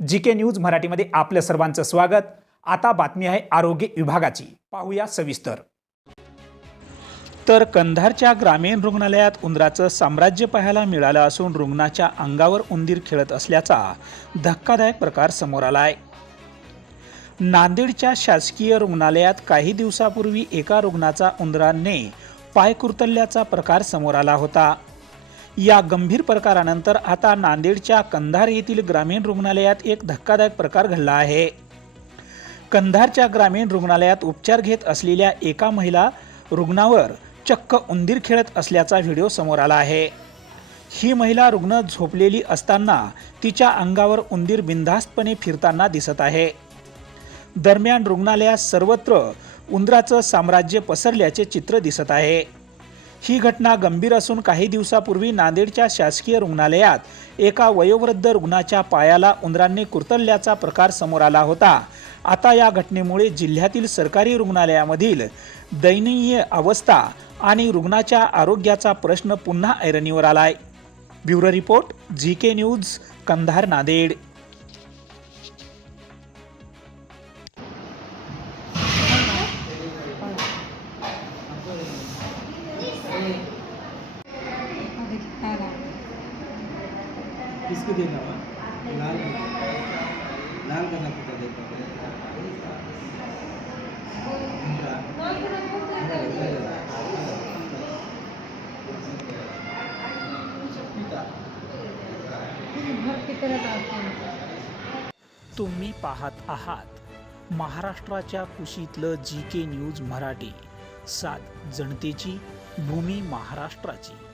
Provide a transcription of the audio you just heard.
जी K news मराठीमध्ये आपलं सर्वांचं स्वागत. आता बातमी आहे आरोग्य विभागाची. पाहूया सविस्तर. तर कंधारच्या ग्रामीण रुग्णालयात उंदराचं साम्राज्य पाहायला मिळालं असून रुग्णाच्या अंगावर उंदीर खेळत असल्याचा धक्कादायक प्रकार समोर आला आहे नांदेडच्या शासकीय रुग्णालयात काही दिवसापूर्वी एका रुग्णाचा उंदराने पाय कुरतल्याचा प्रकार समोर आला होता. या गंभीर प्रकारानंतर आता नांदेडच्या कंधार येथील ग्रामीण रुग्णालयात एक धक्कादायक प्रकार घडला आहे. कंधारच्या ग्रामीण रुग्णालयात उपचार घेत असलेल्या एका महिला रुग्णावर चक्क उंदीर खेळत असल्याचा व्हिडिओ समोर आला आहे. ही महिला रुग्ण झोपलेली असताना तिच्या अंगावर उंदीर बिनधास्तपणे फिरताना दिसत आहे. दरम्यान रुग्णालयात सर्वत्र उंदराचं साम्राज्य पसरल्याचे चित्र दिसत आहे. ही घटना गंभीर असून काही दिवसापूर्वी नांदेडच्या शासकीय रुग्णालयात एका वयोवृद्ध रुग्णाच्या पायाला उंदरांनी कुरतडल्याचा प्रकार समोर आला होता. आता या घटनेमुळे जिल्ह्यातील सरकारी रुग्णालयामधील दयनीय अवस्था आणि रुग्णाच्या आरोग्याचा प्रश्न पुन्हा ऐरणीवर आलाय. Bureau report G K news Kandhar Nanded. किसको देना हुआ? लाल लाल कसा कुत्ता देता तुम्ही पाहत आहात महाराष्ट्राच्या कुशीतलं जी के न्यूज मराठी. सात जनतेची भूमी महाराष्ट्राची.